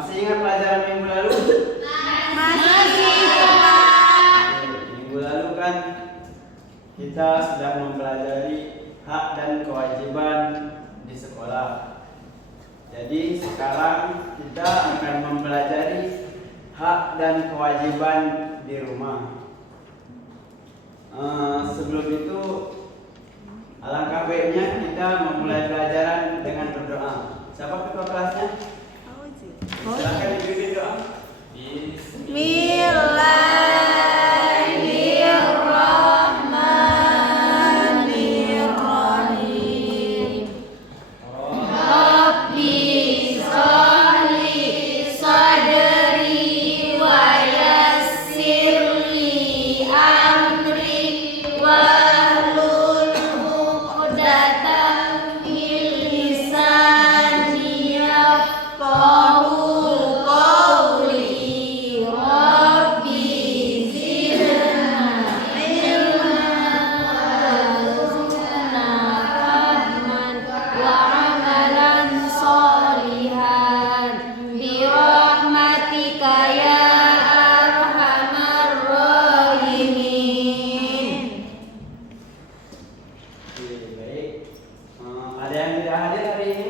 Masih ingat pelajaran minggu lalu? Masih, Pak. Minggu lalu kan kita sedang mempelajari hak dan kewajiban di sekolah. Jadi sekarang kita akan mempelajari hak dan kewajiban di rumah. Sebelum itu, alangkah baiknya kita memulai pelajaran dengan berdoa. Siapa ketua kelasnya? Silakan dipimpin doa. Bismillahirrahmanirrahim. Rabbi sholli sadri wa yassirli amri wahlul 'uqdatam min lisani yafqahu qawli. Rabbi zidna ilman warzuqna fahman wa amalan sholihan bi rahmatika ya arhamar rahimin. Oke, baik. Ada yang tidak hadir hari ini?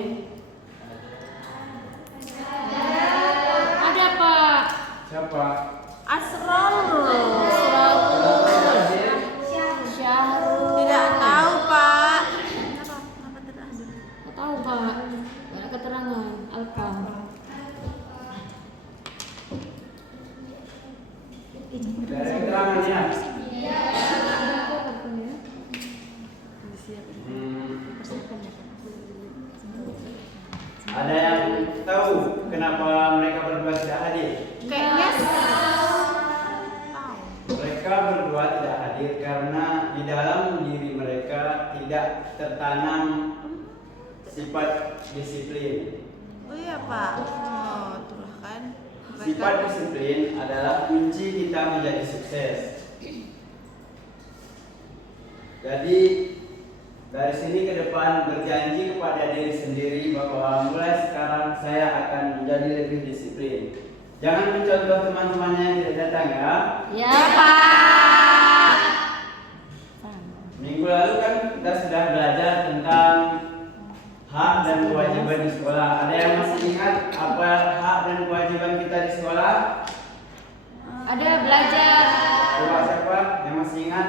Ada, Pak. Siapa? Asrul. Hadir? Syahrul. Tidak tahu, Pak. Nggak tahu, Pak. Nggak ada keterangan. Alfa. Tidak ada keterangannya. Ada yang tahu kenapa mereka berdua tidak hadir? Kayaknya Mereka berdua tidak hadir karena di dalam diri mereka tidak tertanam sifat disiplin. oh iya, Pak. Oh, itulah kan. Sifat disiplin adalah kunci kita menjadi sukses. Jadi dari sini ke depan berjanji kepada diri sendiri bahwa mulai sekarang saya akan menjadi lebih disiplin. Jangan mencontoh teman-temannya yang tidak datang ya. Ya, Pak. Minggu lalu kan kita sudah belajar tentang hak dan kewajiban di sekolah. Ada yang masih ingat apa hak dan kewajiban kita di sekolah? Ada belajar. Coba siapa yang masih ingat?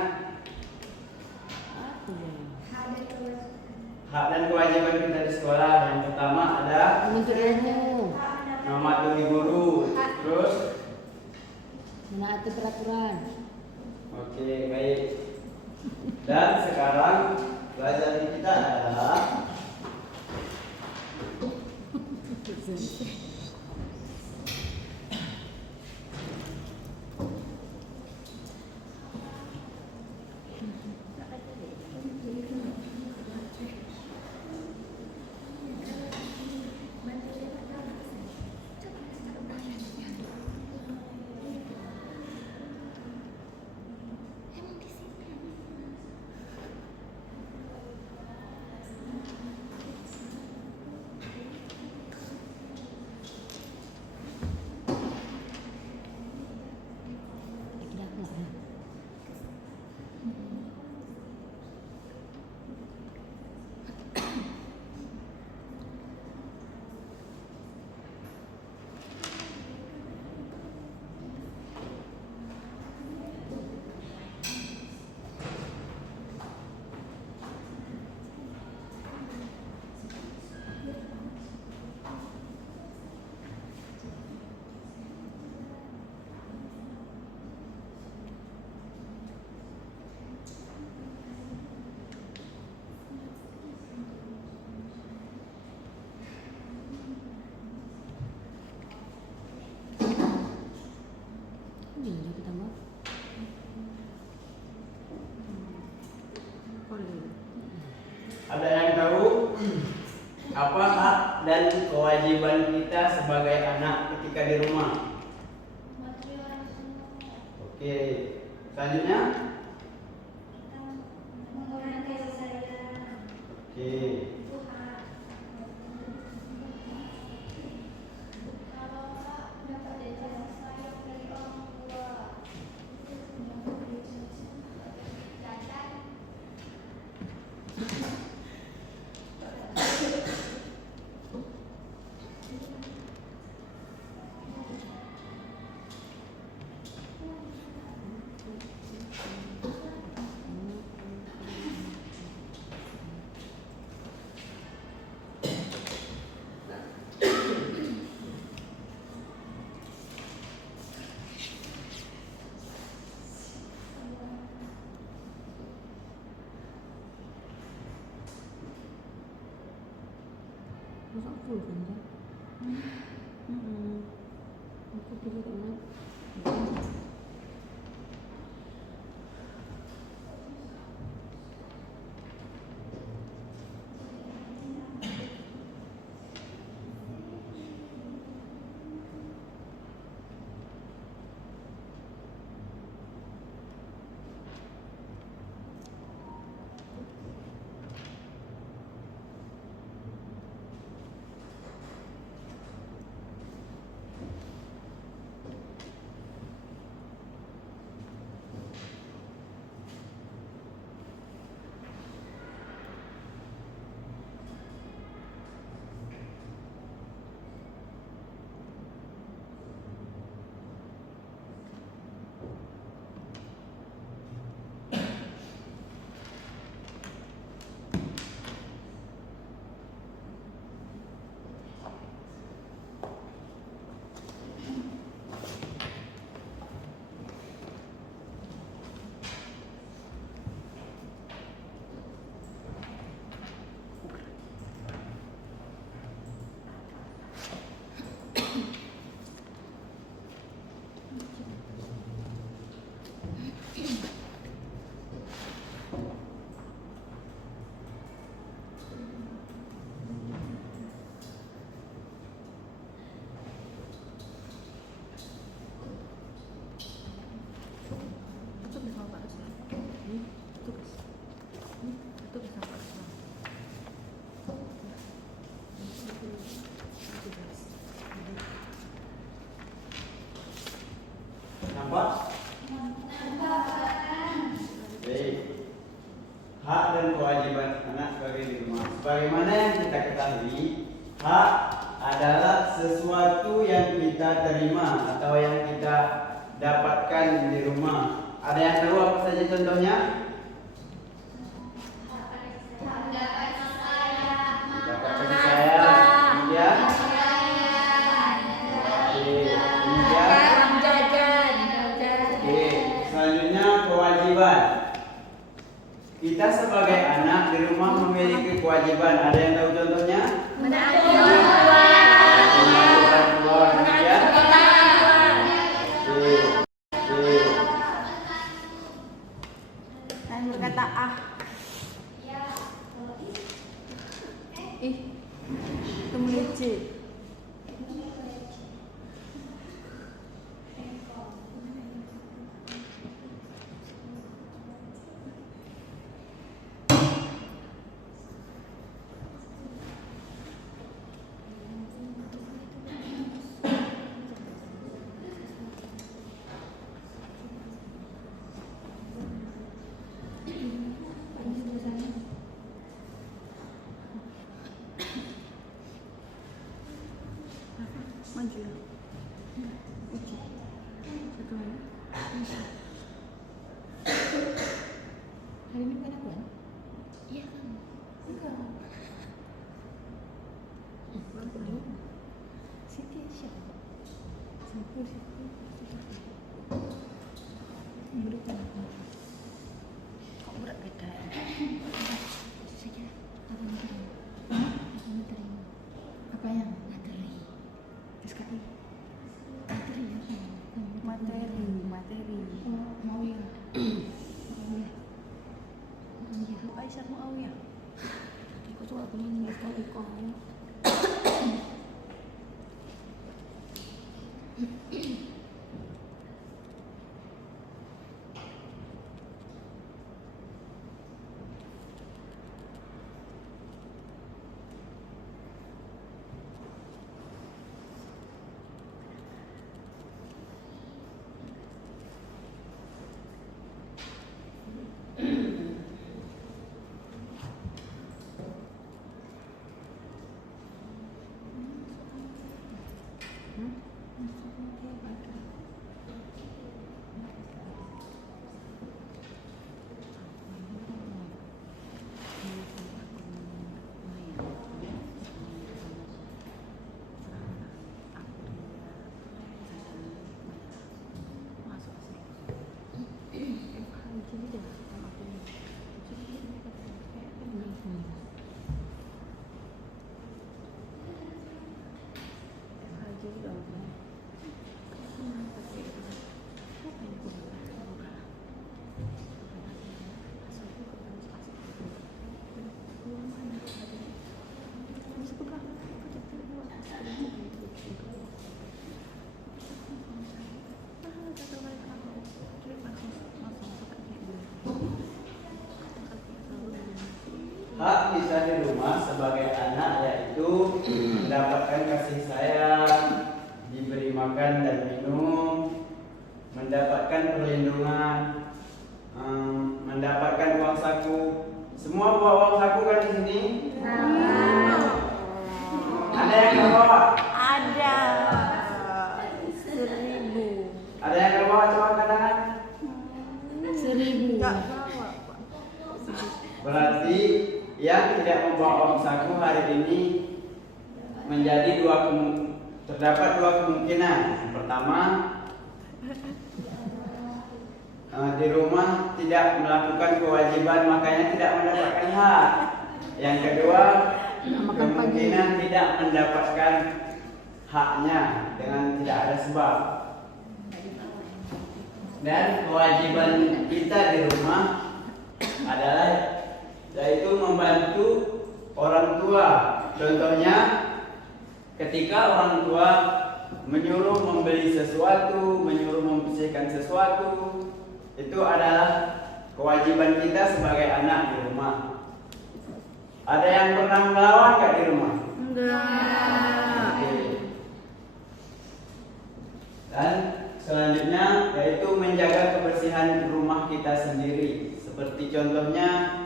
Hak dan kewajiban kita di sekolah yang pertama ada Menuntut ilmu. mematuhi guru. Terus, Menaati peraturan. oke, baik. Dan sekarang pelajaran kita adalah ada yang tahu apa hak dan kewajiban kita sebagai anak ketika di rumah? Oke, selanjutnya. Oke. full kan kan? Aku pikir enak. Nampak? Baik. Hak dan kewajiban anak sebagai di rumah. Sebagaimana yang kita ketahui, hak adalah sesuatu yang kita terima atau yang kita dapatkan di rumah. Ada yang tahu apa saja contohnya? Dapat kasih sayang, kemudian Oke, selanjutnya kewajiban. Kita sebagai anak di rumah memiliki kewajiban. Ada yang tahu contohnya? Menaati orang tua. Kemudian Dan berkata ah. Ih, kamu lucu. Maju ya. Uji. Satu lagi. Hari ini bukan aku kan? Iya kan? Enggak. Siti siapa? Sampai Siti. Berikan aku. Kok berat beda? Itu saja. Apa materi? Apa materi? Apa yang materi? SKI. Materi ya? Materi. Oh, mau ya? Mau ya? Iya. Bu Aisyah mau ya? Aku tuh gak punya nulis kali kok. Hak kita di rumah sebagai anak yaitu mendapatkan kasih sayang, diberi makan dan minum, mendapatkan perlindungan, mendapatkan uang saku. Semua bawa uang saku kan di sini? Ada yang nggak bawa? Ada 1.000. Ada yang nggak bawa coba kanan? 1.000. Enggak bawa, Pak. Berarti yang tidak membawa uang saku hari ini menjadi terdapat dua kemungkinan. Yang pertama, di rumah tidak melakukan kewajiban makanya tidak mendapatkan hak. Yang kedua, kemungkinan tidak mendapatkan haknya dengan tidak ada sebab. Dan kewajiban kita di rumah adalah yaitu membantu orang tua. Contohnya ketika orang tua menyuruh membeli sesuatu, menyuruh membersihkan sesuatu, itu adalah kewajiban kita sebagai anak di rumah. Ada yang pernah melawan gak di rumah? Enggak. Oke. Dan selanjutnya yaitu menjaga kebersihan rumah kita sendiri. Seperti contohnya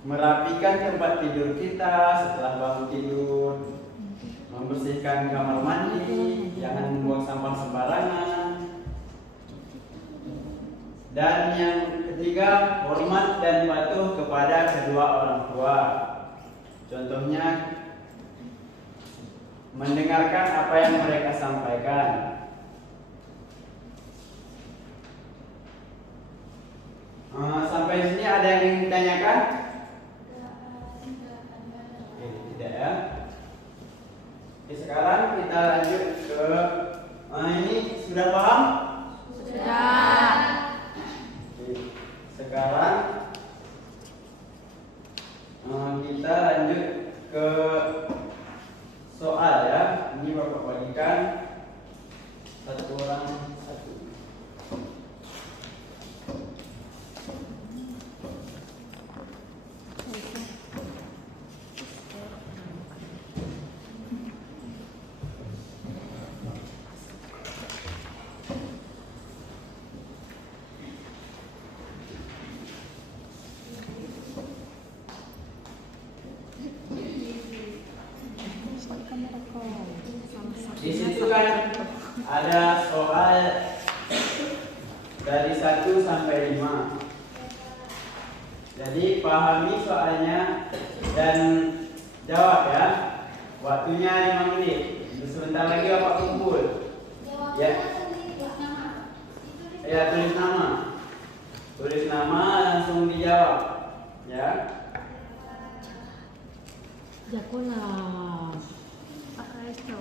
merapikan tempat tidur kita setelah bangun tidur, membersihkan kamar mandi, jangan membuang sampah sembarangan. Dan yang ketiga, hormat dan patuh kepada kedua orang tua. Contohnya mendengarkan apa yang mereka sampaikan. Sampai sini ada yang ingin ditanyakan? Oke, tidak ya. Oke, sekarang kita lanjut ke ini sudah paham? Sudah. Oke, sekarang kita lanjut ke soal ya. Ini Bapak bagikan satu orang satu. Di situ kan ada soal dari 1 sampai 5. Jadi pahami soalnya dan jawab ya. Waktunya 5 menit. Sebentar lagi Bapak kumpul. Ya. Ya, tulis nama. Tulis nama langsung dijawab. Ya. Jakola. Pakai itu.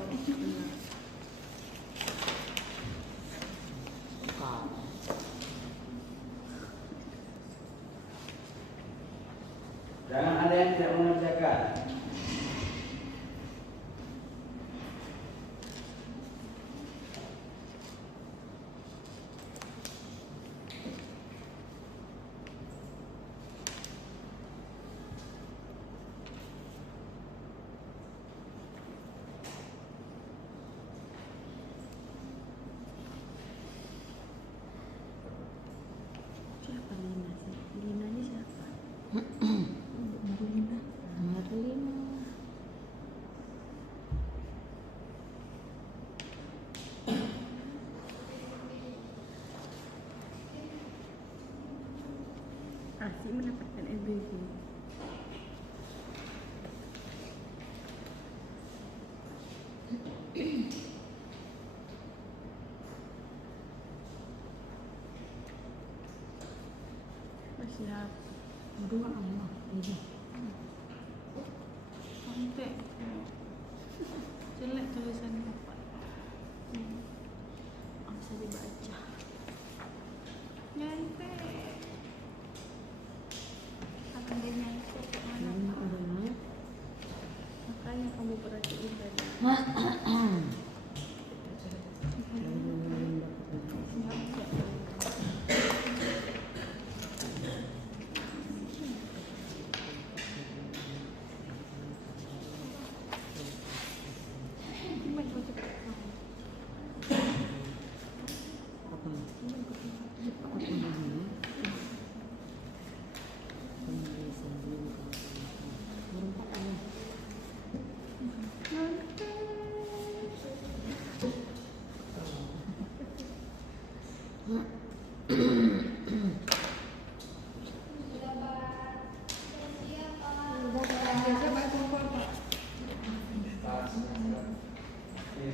Jangan ada yang tidak mengerjakan. Siapa Lina sih? Lina ini siapa? Marlina. Marlina. Asik mendapatkan SBB. Siap. Dua Allah. Ini. Sampai jelek tulisannya Pak.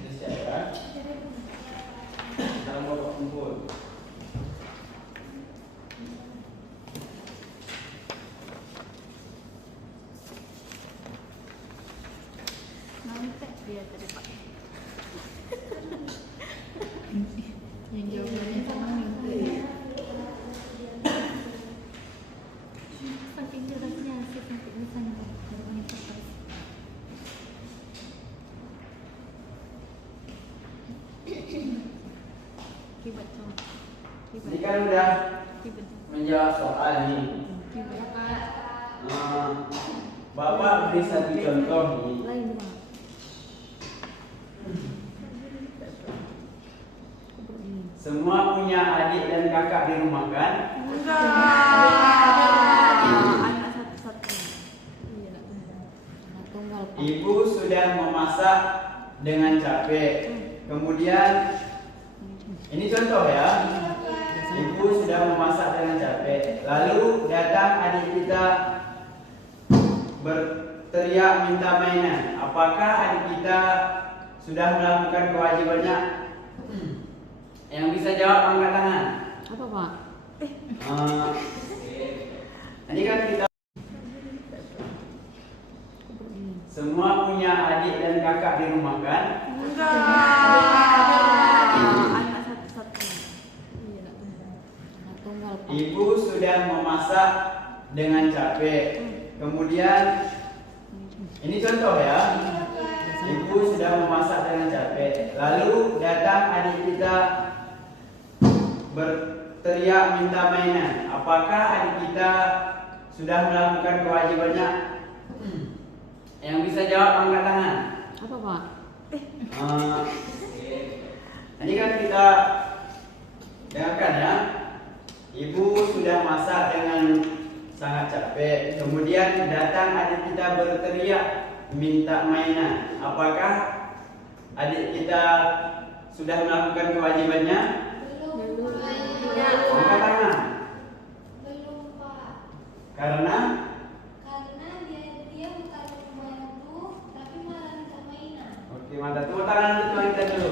Indonesia ya. Sekarang bapak kumpul. Nanti dia tadi Pak. Yang jawabannya sama mimpi. Saking jelasnya sih sampai bisa nih jawabannya tepat. Kibat coba. Ini kan udah Kibat. menjawab soal nih. Kibat. Bapak beri satu contoh nih. Lain Pak. Semua punya adik dan kakak di rumah kan? Anak satu-satu. Iya. Anak tunggal Pak. Ibu sudah memasak dengan capek. Kemudian ini contoh ya. Ibu sudah memasak dengan capek. Lalu datang adik kita berteriak minta mainan. Apakah adik kita sudah melakukan kewajibannya? Yang bisa jawab angkat tangan. Apa Pak? Ini kan kita semua punya adik dan kakak di rumah kan? Anak satu-satu. Iya. Anak tunggal Pak. Ibu sudah memasak dengan capek. Kemudian ini contoh ya. Ibu sudah memasak dengan capek. Lalu datang adik kita berteriak minta mainan. Apakah adik kita sudah melakukan kewajibannya? Yang bisa jawab angkat tangan. Apa Pak? Ini kan kita dengarkan ya. Ibu sudah masak dengan sangat capek. Kemudian datang adik kita berteriak minta mainan. Apakah adik kita sudah melakukan kewajibannya? Angkat tangan. Belum Pak, Karena karena dia bukan membantu, tapi malah minta mainan. oke, mantap. Tepuk tangan untuk tuan kita dulu.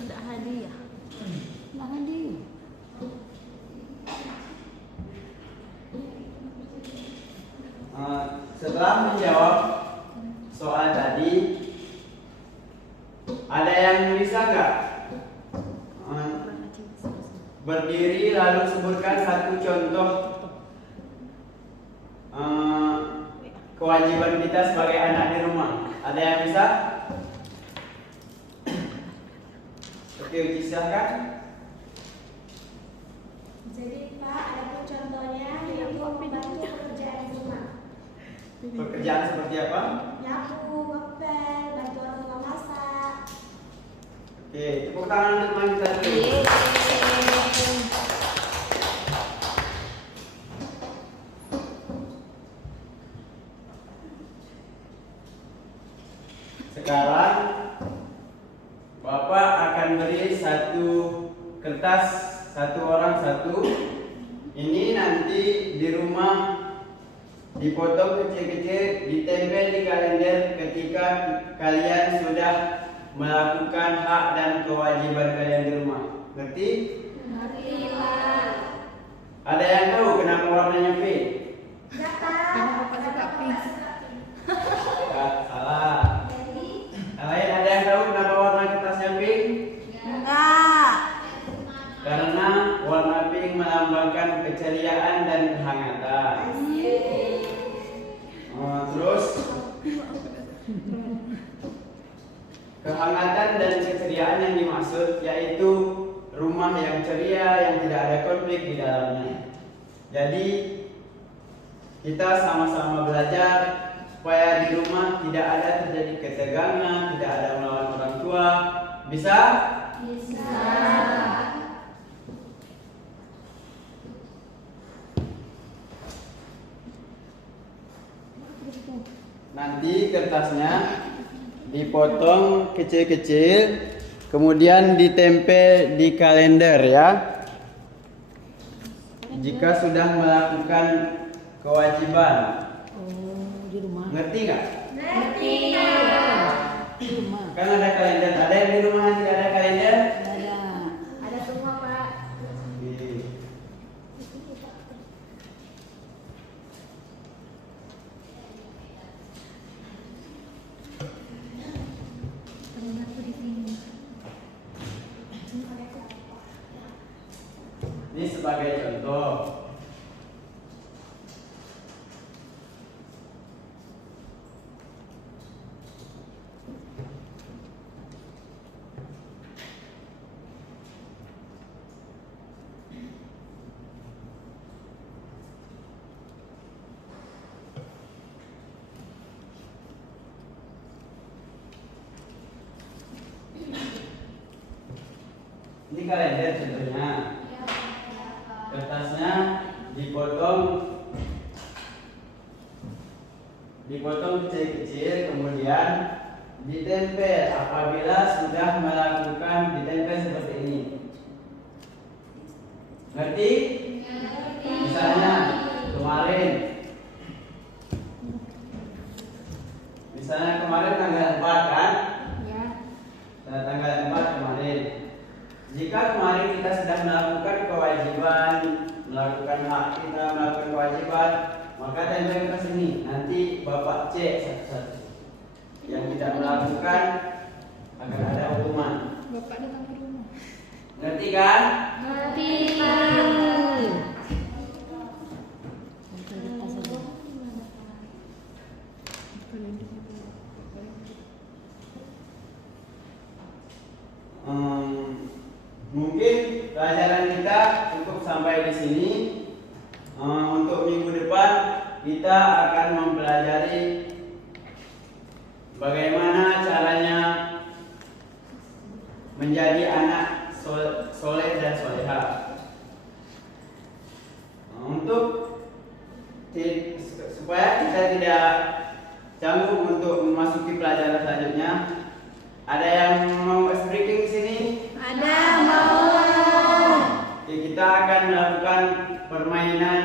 Ada hadiah. Nah dia. Setelah menjawab soal tadi, ada yang bisa nggak berdiri lalu sebutkan satu contoh kewajiban kita sebagai anak di rumah? Ada yang bisa? Oke, Uci silahkan. Jadi Pak, ada pun contohnya yaitu membantu pekerjaan rumah. Pekerjaan seperti apa? Nyapu, ngepel, bantu orang tua masak. Oke, tepuk tangan untuk teman kita dulu. Sekarang Bapak akan beri satu kertas, satu orang satu. Ini nanti di rumah dipotong kecil-kecil, ditempel di kalender ketika kalian sudah melakukan hak dan kewajiban kalian di rumah. Ngerti? Ngerti Pak. Ada yang tahu kenapa warnanya pink? Karena Bapak suka pink. Ya, salah. Yang lain ada yang tahu kenapa warna kertasnya pink? Enggak. Karena warna pink melambangkan keceriaan dan kehangatan. Terus kehangatan dan keceriaan yang dimaksud yaitu rumah yang ceria yang tidak ada konflik di dalamnya. Jadi kita sama-sama belajar supaya di rumah tidak ada terjadi ketegangan, tidak ada melawan orang tua. Bisa? Bisa. Nanti kertasnya dipotong kecil-kecil, kemudian ditempel di kalender ya. Jika sudah melakukan kewajiban. Oh, di rumah. Ngerti nggak? Di rumah. Kan ada kalender. Ada yang di rumah yang tidak ada kalender? Ada. Ada semua Pak. Iya. Temen aku di sini. Ini sebagai contoh. Ini kalender contohnya. Kertasnya dipotong kecil-kecil, kemudian ditempel. Apabila sudah melakukan ditempel seperti ini, ngerti? Misalnya kemarin tanggal 4 kan? Ya. Tanggal 4 kemarin. Jika kemarin kita sudah melakukan kewajiban, melakukan hak kita, melakukan kewajiban, maka tempel ke sini. Nanti Bapak cek satu-satu. Yang tidak melakukan akan ada hukuman. Bapak datang ke rumah. Ngerti kan? Ngerti Mungkin pelajaran kita cukup sampai di sini. Untuk minggu depan kita akan mempelajari bagaimana caranya menjadi anak soleh dan soleha. Untuk supaya kita tidak canggung untuk memasuki pelajaran selanjutnya, ada yang mau ice breaking di sini? Ada mau. Oke, kita akan melakukan permainan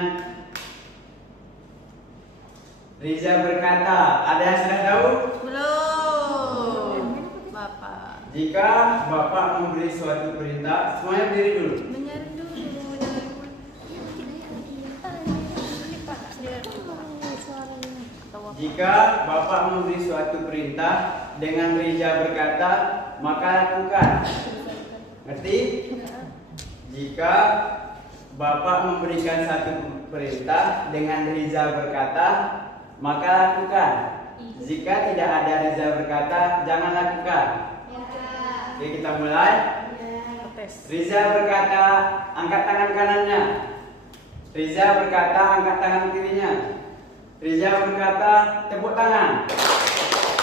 Riza berkata. Ada yang sudah tahu? Belum, Bapak. Jika Bapak memberi suatu perintah, semuanya berdiri dulu. Menyatu Jika Bapak memberi suatu perintah dengan Riza berkata, maka lakukan. Ngerti? Jika Bapak memberikan satu perintah dengan Riza berkata, maka lakukan. Jika tidak ada Riza berkata, jangan lakukan. Oke, kita mulai. Riza berkata, angkat tangan kanannya. Riza berkata, angkat tangan kirinya. Riza berkata, tepuk tangan.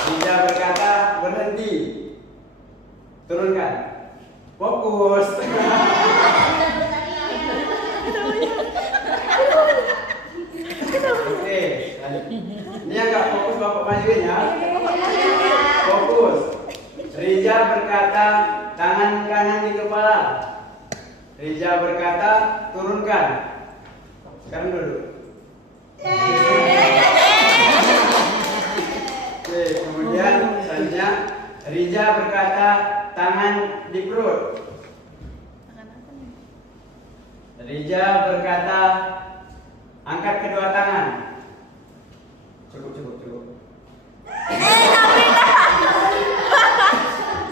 Riza berkata, berhenti. Turunkan. Fokus. Oke, ini agak fokus Bapak majuin ya. Fokus. Riza berkata, tangan kanan di kepala. Riza berkata, turunkan. Sekarang duduk. Oke, kemudian selanjutnya Riza berkata, tangan di perut. Riza berkata, angkat kedua tangan. Cukup.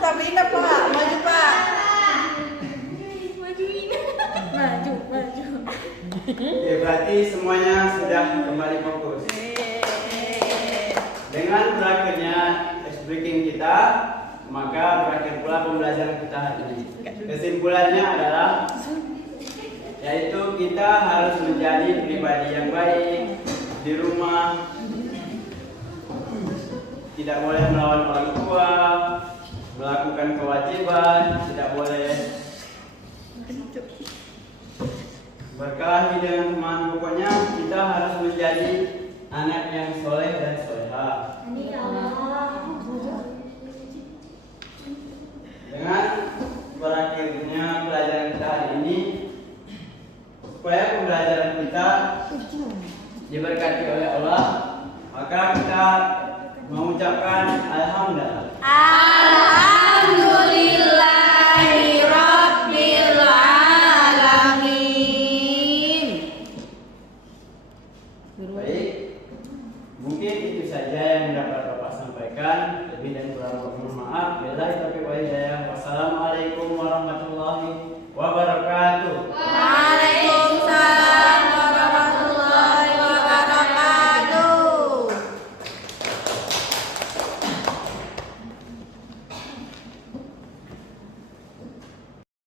Sabrina Pak, maju Pak. Majuin. Maju. Oke, berarti semuanya sudah kembali fokus. Dengan berakhirnya ice breaking kita, maka berakhir pula pembelajaran kita hari ini. Kesimpulannya adalah yaitu kita harus menjadi pribadi yang baik di rumah, tidak boleh melawan orang tua, melakukan kewajiban, tidak boleh berkelahi dengan teman. Pokoknya kita harus menjadi anak yang soleh dan soleha. Dengan berakhirnya pelajaran kita hari ini, supaya pembelajaran kita diberkati oleh Allah, maka kita mengucap katakan alhamdulillah. Alhamdulillahirabbil alamin. Baik, mungkin itu saja yang dapat Bapak sampaikan. Lebih dan kurang mohon maaf. Billahi taufiq wal hidayah. Wassalamualaikum warahmatullahi wabarakatuh.